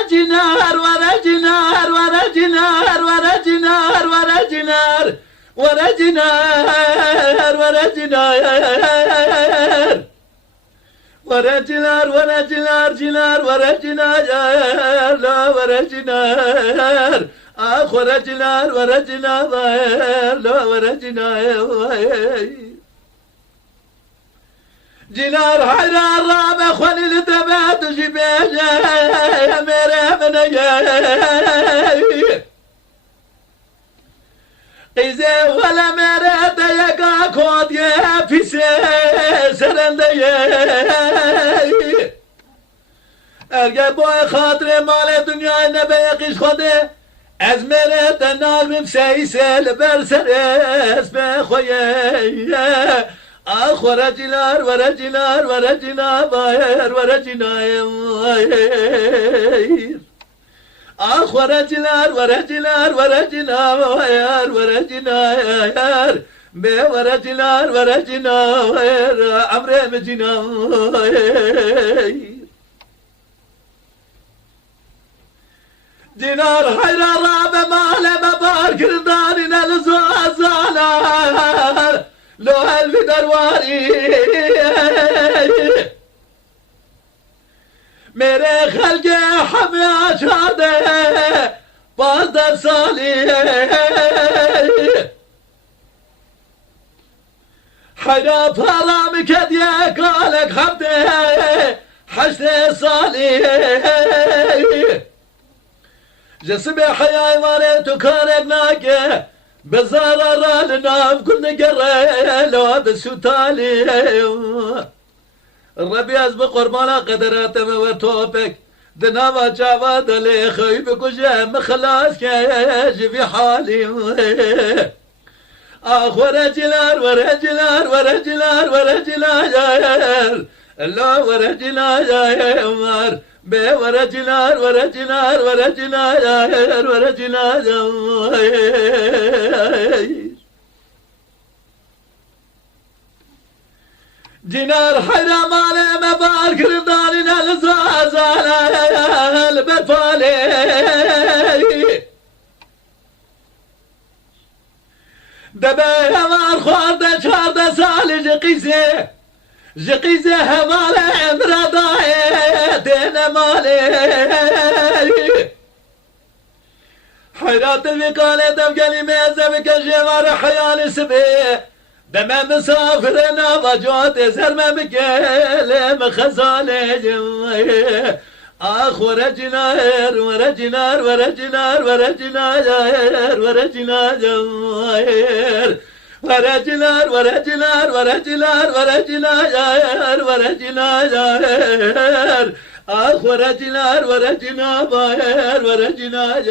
ورجنار ورجنار ورجنار ورجنار ورجنار ورجنار ورجنار ورجنار ورجنار جنار ورجنار لا ورجنار آخ ورجنار ورجنار لا ورجنار جنار حيران رابع خليل تبات جباجة يا ميرا من قيزة ولا ميرا ديقا كود يا في سرند ارگه بای خاطر مال دنیا نبیقش خوده از مره دنالم سیسل برسر اسم خویه آخ ورجلار ورجلار ورجلار بایر ورجلار آخ ورجلار ورجلار ورجلار بایر ورجلار به ورجلار ورجلار عمره مجنار دينار حيران راب مال مبار كردان الزوازالار لو هل في درواري मेरे खलके हमें आशा दे 5-10 साली حدا فرام كديه قالك خبده 8 صالي جسم حياي مالتو كارك ناكي بزارة لناف كل قرى لو بسوتالي الربي أزب قربانا قدرات موتوبك دناما جاواد لي خيبك وجام خلاص كيجي في حالي آخ ورجلار ورجلار ورجلار ورجلار لا ورجلار يا عمر به ورجلار ورجلار ورجلار ورجلار جنار حرام على مبارك رضاننا الزازال بالفالي دبي همار خورد شارد سالي جقيزة همالي امرضاي دين مالي حيرات الوقالة دم قلي ميزة جمار حيالي سبي دم مسافرنا وجوات زرم بكيل مخزالي آخ ورجنار ورجنار ورجنار ورجنار ورجنار ورجنار ورجنار ورجنار ورجنار ورجنار آخ ورجنار ورجنار ورجنار